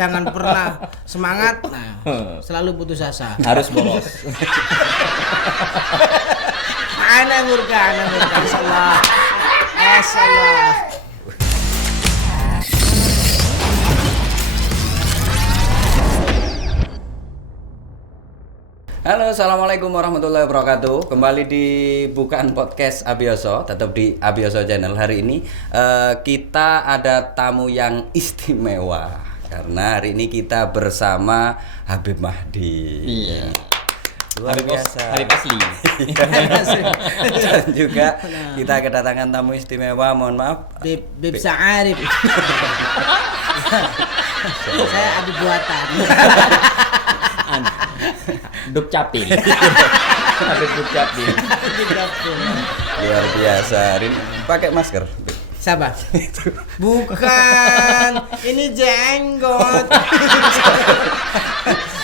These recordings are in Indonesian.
jangan pernah semangat, nah selalu putus asa. Harus bolos. Ana murka. Salah. Halo, assalamualaikum warahmatullahi wabarakatuh. Kembali di Bukan Podcast Abioso, tetap di Abioso Channel. Hari ini kita ada tamu yang istimewa karena hari ini kita bersama Habib Mahdi. Iya. Luar biasa. Habib asli. Dan juga kita kedatangan tamu istimewa. Mohon maaf. Bib Sa'arif. Saya Habib buatan. Duk capil. Habib Duk capil. Luar biasa. Hari ini pakai masker. Siapa? Bukan, ini jenggot.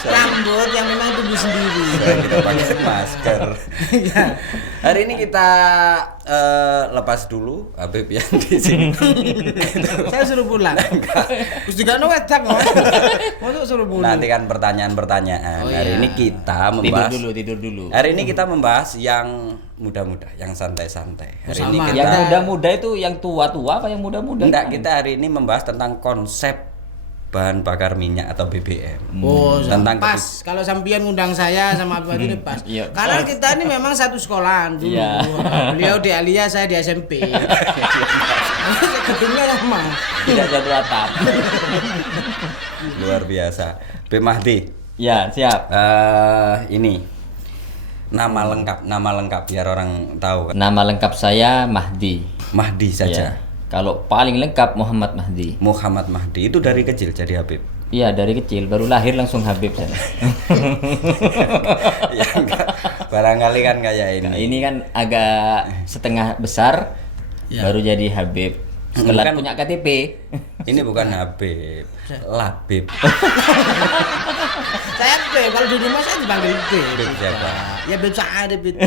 Rambut yang memang tumbuh sendiri. Kita pakai masker. Hari ini kita lepas dulu Habib yang di sini. Saya suruh pulang. Terus juga wedang kok. Masuk suruh pulang. Nanti kan pertanyaan-pertanyaan. Oh, Hari iya. ini kita membahas Tidur dulu. Hari ini kita membahas yang muda-muda, yang santai-santai. Hari ini Sama. kita Yang muda-muda itu yang tua-tua apa yang muda-muda? enggak, kita hari ini membahas tentang konsep bahan bakar minyak atau BBM. Oh, Tentang pas. Kalau sampean ngundang saya sama Abdul ini pas. Iya, Karena kita ini memang satu sekolahan dulu. Iya. Beliau di Alia, saya di SMP. Gedungnya lama. Tidak satu atap. Luar biasa. Habib Mahdi. Ya, siap. Ini nama lengkap biar orang tahu. Nama lengkap saya Mahdi. Mahdi saja. Ya. Kalau paling lengkap Muhammad Mahdi. Muhammad Mahdi itu dari kecil jadi Habib. Iya, dari kecil baru lahir langsung Habib saya. Ya enggak. Barangkali kan kayak ini. Nah, ini kan agak setengah besar Ya. baru jadi Habib. Setelah Bukan- punya KTP. Ini bukan Habib, Labib. Saya B, kalau di rumah saya dipanggil B. Bib siapa? Ya Bib Sa'arif itu.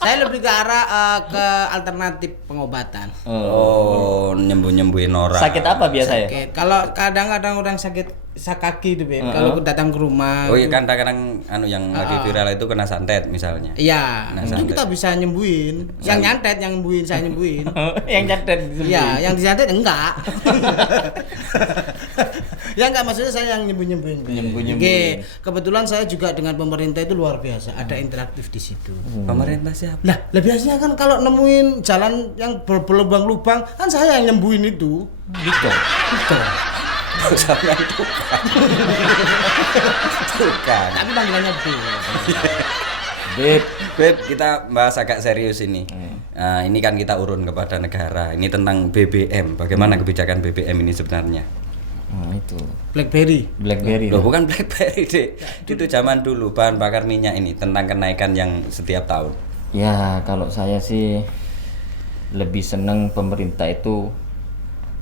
Saya lebih ke arah ke alternatif pengobatan. Oh, nyembuhin orang. Sakit apa biasa ya? Sakit. Kalau kadang-kadang orang sakit kaki itu, Beb. Kalau datang ke rumah. Oh iya, kadang-kadang yang lagi viral itu kena santet misalnya. Iya, Nah, itu santet. kita bisa nyembuhin. Yang nyantet, yang nyembuhin, saya nyembuhin. Yang nyatet. Iya, yang disantet enggak. Ya enggak, maksudnya saya yang nyembuhin. Nyembuhin. Oke, kebetulan saya juga dengan pemerintah itu luar biasa, ada interaktif di situ. Pemerintah siapa? Lah, biasanya kan kalau nemuin jalan yang berlubang-lubang, kan saya yang nyembuhin itu. Gitu. Sampai tukang. Tukang. Tapi panggilannya B. Beb. Beb, kita bahas agak serius ini. Nah, ini kan kita urun kepada negara. Ini tentang BBM. Bagaimana kebijakan BBM ini sebenarnya? Nah, itu. BlackBerry. BlackBerry. Loh, bukan BlackBerry, Dek. Itu zaman dulu bahan bakar minyak ini tentang kenaikan yang setiap tahun. Ya, kalau saya sih lebih seneng pemerintah itu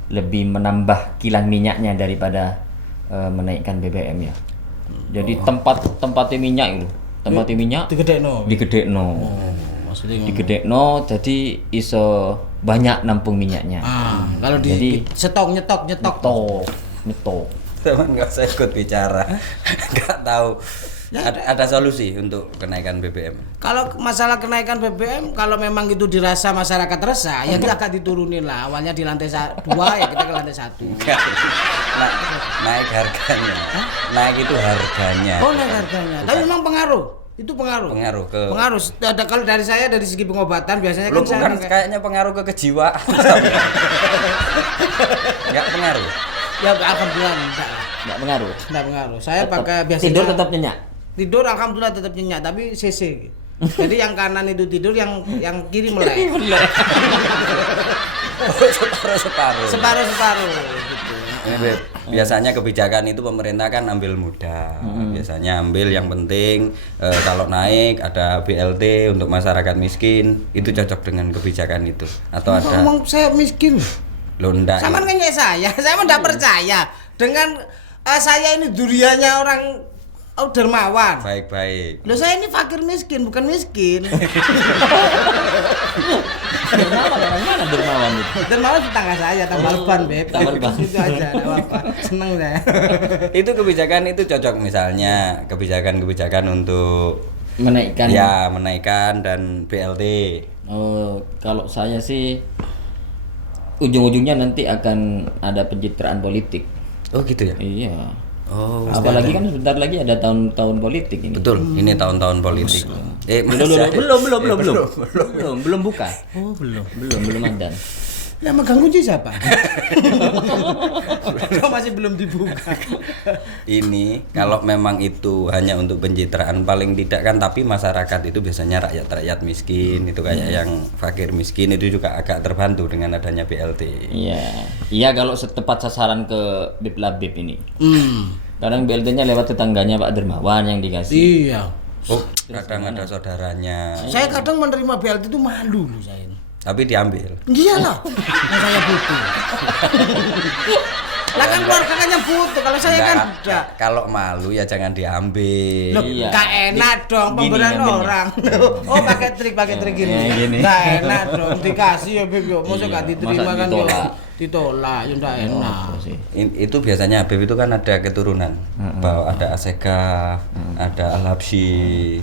lebih menambah kilang minyaknya daripada menaikkan BBM ya. Jadi tempatnya minyak itu, tempatnya minyak Digedekno. digedekno. Maksudnya Digedekno jadi iso banyak nampung minyaknya. kalau Jadi- nyetok. Nyetok. Teman nggak usah ikut bicara. Nggak tahu. Ada solusi untuk kenaikan BBM. Kalau masalah kenaikan BBM, kalau memang itu dirasa masyarakat resah, ya kita agak diturunin lah. Awalnya di lantai 2, ya kita ke lantai 1. Naik harganya. Naik itu harganya. Oh, naik harganya. Tapi memang pengaruh. Itu pengaruh. Pengaruh ke Pengaruh. Ada kalau dari saya dari segi pengobatan biasanya Lu kan saya bukan pakai- kayaknya pengaruh ke kejiwaan. Enggak pengaruh. ya alhamdulillah enggak lah. Enggak pengaruh. Enggak pengaruh. Saya pakai biasanya Tidur tetap nyenyak. Tidur alhamdulillah tetap nyenyak, tapi CC. Jadi yang kanan itu tidur, yang kiri melek. Separuh. Separuh gitu. Ini, Beb, biasanya kebijakan itu pemerintah kan ambil mudah. Biasanya ambil yang penting kalau naik ada BLT untuk masyarakat miskin, itu cocok dengan kebijakan itu. Atau ada Ngomong saya miskin. lo ndak. Sama ngenyek saya mah enggak percaya dengan saya ini duriannya orang dermawan. Baik-baik. Loh saya ini fakir miskin, bukan miskin. Dermawan orang mana dermawan itu? Dermawan tetangga saya, tambal ban, Beb. Tambal ban. Itu aja, enggak apa-apa. Seneng saya. Itu kebijakan itu cocok misalnya kebijakan untuk Menaikkan. ya menaikkan dan BLT. Oh, kalau saya sih ujung-ujungnya nanti akan ada pencitraan politik. Oh gitu ya. Iya. Oh. Apalagi kan sebentar lagi ada tahun-tahun politik ini. Betul, ini tahun-tahun politik. Belum buka. Oh, belum. Belum ada. Yang megang kunci siapa? Kok masih belum dibuka? Ini kalau memang itu hanya untuk pencitraan paling tidak kan, tapi masyarakat itu biasanya rakyat miskin itu kayak yang fakir miskin itu juga agak terbantu dengan adanya BLT. Iya. Iya kalau tepat sasaran ke Bib Labib ini. Hmm. Kadang BLT-nya lewat tetangganya Pak Dermawan yang dikasih. Iya. Oh, kadang ada saudaranya, Saya kadang menerima BLT itu malu loh saya. tapi diambil. Iyalah, yang saya butuh. Lah kan keluarga kan yang butuh, kalau saya kan Enggak, enggak. kalau malu ya jangan diambil. Loh, Iya. gak enak dong Gini pemberian ngambilnya. orang. Oh, pakai trik gini. Ya, gini. Gak enak dong dikasih ya Beb yo. Masa Iya, gak diterima masa kan yo. ditolak? Ditolak ya enggak enak. Apa sih? Itu biasanya Habib itu kan ada keturunan, bahwa ada Aseka, ada Al-Habsyi.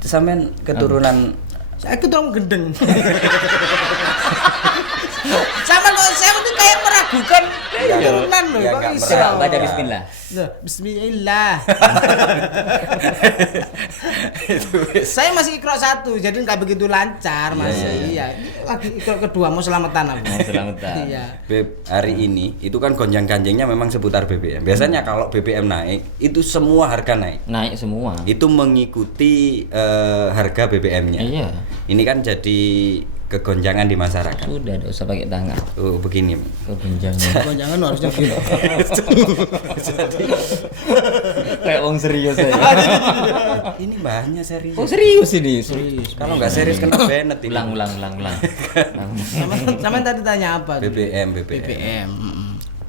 Sampean keturunan Saya keturunan gendeng. Sama kok saya itu kayak meragukan Ya, keturunan loh ya, kok nggak iso. berat. Baca bismillah. Loh, Bismillah. Saya masih ikro 1, jadi nggak begitu lancar masih. Iya. Lagi ikro kedua mau selamatan aku. Mau selamatan. Iya. Beb, hari ini itu kan gonjang-ganjingnya memang seputar BBM. Biasanya kalau BBM naik, itu semua harga naik. Naik semua. Itu mengikuti harga BBM-nya. Iya. Ini kan jadi kegonjangan di masyarakat. Sudah, enggak usah pakai tangan. Oh, begini. Kebenjangan. Jangan harusnya gitu. Kayak wong serius aja. Ini bahannya serius. Oh serius ini? Serius. Kalau nggak serius kena banned ini. Ulang. Sama tadi tanya apa? BBM. BBM.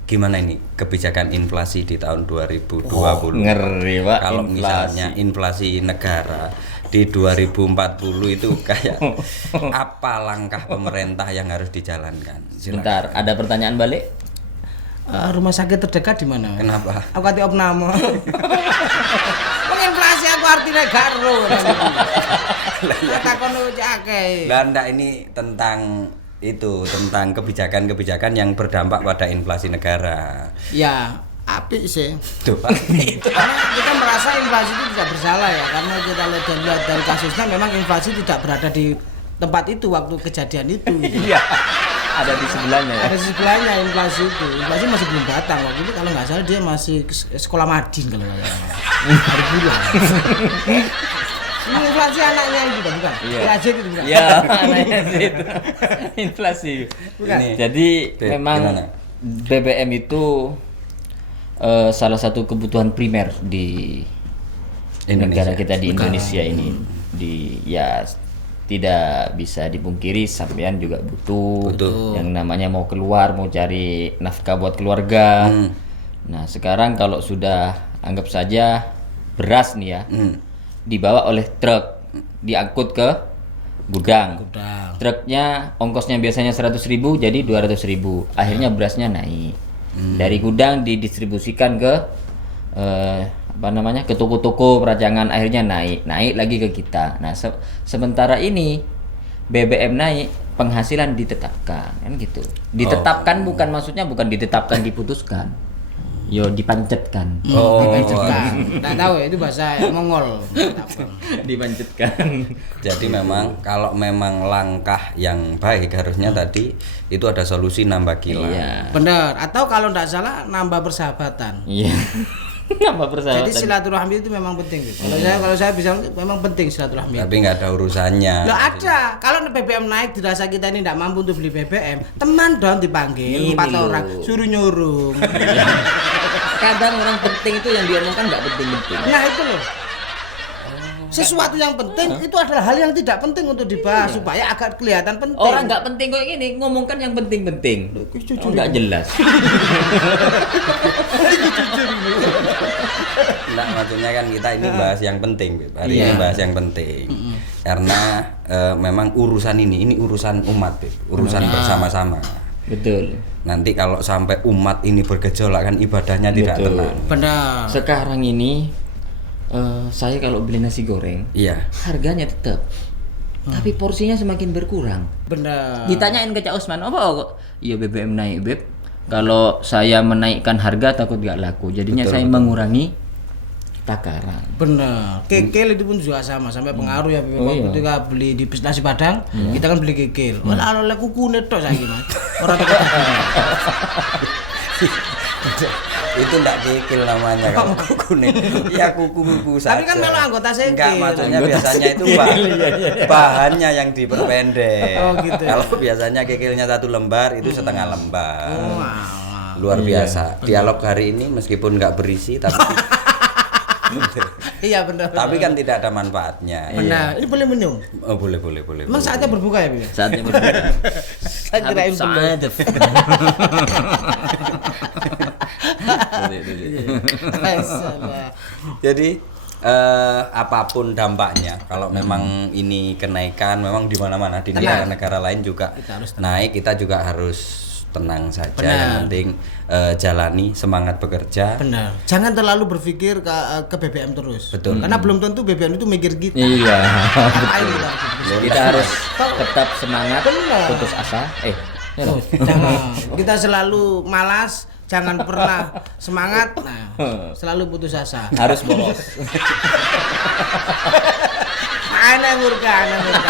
Gimana ini kebijakan inflasi di tahun 2020? Ngeri Pak. Kalau inflasi. misalnya inflasi negara di 2040 itu kayak apa langkah pemerintah yang harus dijalankan? Silakan. Sebentar, ada pertanyaan balik? Rumah sakit terdekat di mana? Kenapa? Aku kati opname. Menginflasi aku artinya garo. Kata kono akeh. Lah ndak ini tentang kebijakan-kebijakan yang berdampak pada inflasi negara. Ya, apik sih. Tuh, itu Karena kita merasa inflasi itu tidak bersalah ya, karena kita lihat dari kasusnya memang inflasi tidak berada di tempat itu waktu kejadian itu. Iya. Ada di sebelahnya ya. Ada di sebelahnya inflasi itu. Inflasi masih belum datang waktu itu, kalau nggak salah dia masih sekolah madin kalau nggak salah. Hari bulan. Ini inflasi anaknya itu bukan? Iya. Inflasi itu bukan? Iya, anaknya sih itu. Inflasi. Bukan. Ini. Jadi Beb, memang gimana? BBM itu salah satu kebutuhan primer di negara kita di Indonesia ini. Ya tidak bisa dipungkiri sampean juga butuh. Yang namanya mau keluar, mau cari nafkah buat keluarga. Nah, sekarang kalau sudah anggap saja beras nih ya. Dibawa oleh truk, diangkut ke gudang. Truknya ongkosnya biasanya 100.000 jadi 200.000. Akhirnya berasnya naik. Dari gudang didistribusikan ke ke toko-toko peracangan, akhirnya naik lagi ke kita. Nah, sementara ini BBM naik, penghasilan ditetapkan kan gitu. Ditetapkan bukan maksudnya bukan ditetapkan diputuskan. Yo dipancetkan. Dipancetkan. Nggak tahu ya, itu bahasa Mongol. Dipancetkan. Jadi memang kalau memang langkah yang baik harusnya tadi itu ada solusi nambah kilang. Iya. Bener. Atau kalau nggak salah nambah persahabatan. Iya. Nambah persahabatan. Jadi silaturahmi itu memang penting. Gitu. Kalau saya bisa memang penting silaturahmi. Tapi nggak ada urusannya. Loh ada. Kalau BBM naik dirasa kita ini tidak mampu untuk beli BBM, teman dong dipanggil Ini 4 loh. orang suruh nyuruh. Kadang orang penting itu yang diomongkan nggak penting-penting. Nah itu loh. Sesuatu yang penting itu adalah hal yang tidak penting untuk dibahas supaya agak kelihatan penting. Orang nggak penting kayak gini ngomongkan yang penting-penting. Oh, nggak jelas. Nah, maksudnya kan kita ini bahas yang penting, Beb. Hari ini bahas yang penting. Karena memang urusan ini urusan umat, Beb. Urusan bersama-sama. Betul. Nanti kalau sampai umat ini bergejolak kan ibadahnya tidak Betul. tenang. Benar. Sekarang ini saya kalau beli nasi goreng, Iya. harganya tetap. Tapi porsinya semakin berkurang. Benar. Ditanyain ke Cak Usman, apa kok? Iya BBM naik, Beb. Kalau saya menaikkan harga takut gak laku. Jadinya saya mengurangi takaran. Benar. Kekel itu pun juga sama, sampai pengaruh ya Beb. Waktu ketika beli di nasi Padang, kita kan beli kekel. Wala oleh kukune tok saiki, Mas. Ora tek. Itu enggak kikil namanya kalau kuku nih. Ya kuku saja. Tapi kan melu anggota sekil. Enggak, maksudnya biasanya itu bahannya yang diperpendek. Oh, gitu. Kalau biasanya kikilnya 1 lembar itu setengah lembar. Oh, alah. Luar biasa. Dialog hari ini meskipun enggak berisi tapi Iya benar. tapi kan tidak ada manfaatnya. Benar. Ini boleh minum. Oh, boleh. Emang saatnya berbuka ya, Beb? Saatnya berbeda. Saya kirain belum. Salah. Jadi apapun dampaknya, kalau memang ini kenaikan, memang di mana-mana di negara-negara lain juga Kita harus naik, kita juga harus tenang saja. Benar. Yang penting jalani, semangat bekerja. Benar. Jangan terlalu berpikir ke BBM terus. Betul. Karena belum tentu BBM itu mikir kita. Iya. Ayo kita. Kita harus tetap semangat, Benar. putus asa. Oh, jangan. Kita selalu malas, jangan pernah semangat. Nah, selalu putus asa. Harus bolos. Ana murka.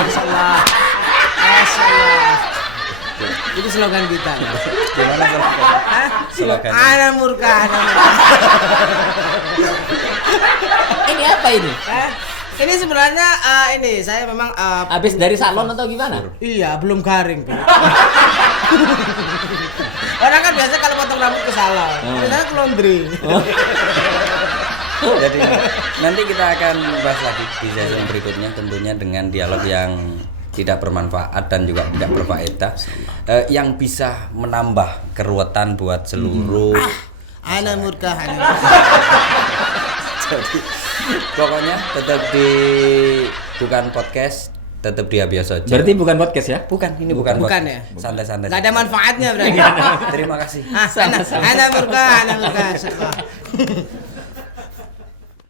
Salah. Itu slogan kita. Gimana slogan? Ana murka. Ini apa ini? Ini sebenarnya ini saya memang Habis dari salon atau gimana? iya belum garing. Beb. Orang kan biasa kalau potong rambut ke salon, biasanya ke laundry. Jadi nanti kita akan bahas lagi di sesi berikutnya, tentunya dengan dialog yang tidak bermanfaat dan juga tidak berfaedah, yang bisa menambah keruwetan buat seluruh. Ana murka. Jadi pokoknya tetap di bukan podcast, tetap di Abioso. Berarti bukan podcast ya? Bukan, ini bukan Bukan podcast. ya? Santai-santai. Gak ada manfaatnya berarti. Terima kasih. Ana murka.